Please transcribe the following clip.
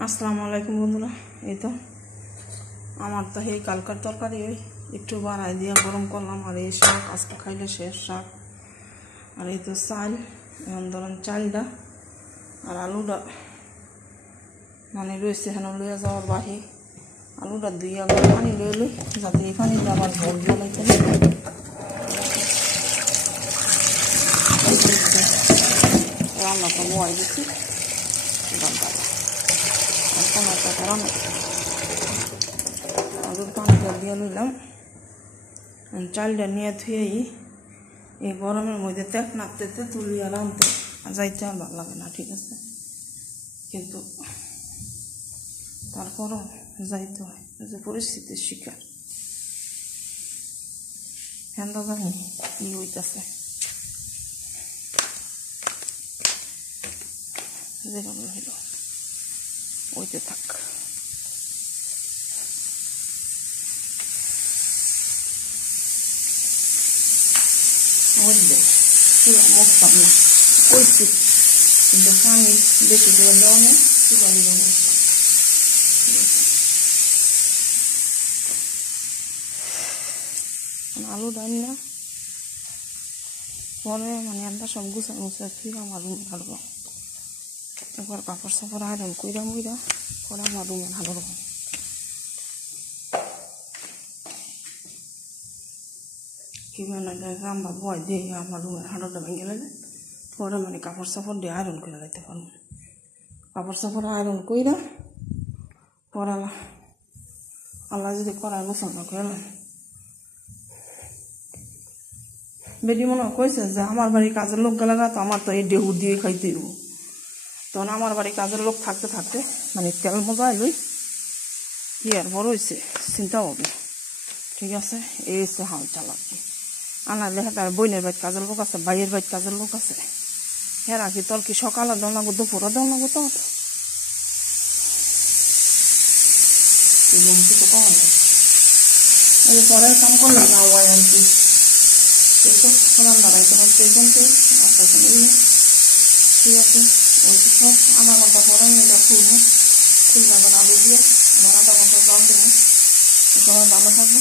আসসালামু আলাইকুম বন্ধুরা। এই তো আমার তো এই কালকার তরকারি ওই একটু বাড়াই দিয়ে গরম করলাম। আর এই শাক আজকে খাইলে শেষ শাক। আর এই তো চাল, এখন ধরেন চালটা আর আলুটা মানে রয়েছে হেন লইয়া যাওয়ার বাহি। আলুটা দুই আলু পানি লয়ে লই, যাতে এই পানিটা আবার ভোগ জ্বালাইতে রান্নাটা মোয়াই দিচ্ছি। আলুর পানিটা দিয়ে লইলাম। চালটা নিয়ে ধুয়ে এই গরমের মধ্যে তেল নাড়তে তুলিয়া রাঁধতে যাইতে আর ভালো লাগে না, ঠিক আছে, কিন্তু তারপরও যাইতে হয়, যে পরিস্থিতির শিকার। হ্যান্ডা জানি ই হইতেছে, যেভাবে হইল ওইতে থাক। মরতাম না কইছি, কিন্তু পানি বেশি করে দেওয়া নেই, চুলা দিব আলু ডাইন না পরে মানে আমরা সব গুছা গুছা ফির আমার রুমে হারবো। একবার কাপড় সাপড় আয়রন কইরা মুইরা পরে আমার রুমে হারবো। কি মানে আমরা বয় দিয়ে আমার রুমের হাঁটাটা ভেঙে গেলে পরে মানে কাপড় সাপড় দিয়ে আয়রন করে লাইতে পারবো। কাপড় সাপড় আয়রন কইরা পরে আল্লাহ যদি করায় গোসল করে বেটি মনে কইছে যে আমার বাড়ি কাজের লোক গেলে না, তো আমার তো এই ডেহু দিয়ে খাইতে হইব। তখন আমার বাড়ি কাজের লোক থাকতে থাকতে মানে তেল মজা এলই কি আর বড় হয়েছে চিন্তা হবে, ঠিক আছে। এই হচ্ছে হাল চালাকি। আনার লেখা তার বইনের বাড়ির কাজের লোক আছে, বাইয়ের বাড়ির কাজের লোক আছে। হ্যাঁ রাখি তোর কি সকালে দেওয়া লাগবো, দুপুরে দেওয়া লাগবো, তোর কিছু কম নেই। এই যে পরের কাম করলাম না ওয়াই আর কি রান্না রাইতে হচ্ছে এই জন্য আপনার ঠিক আছে। ওই কিছু আধা ঘন্টা পরে এটা খুলবো, খুললে আবার আলু দিয়ে আবার আধা ঘন্টা জল দেবো। সবাই ভালো থাকবো।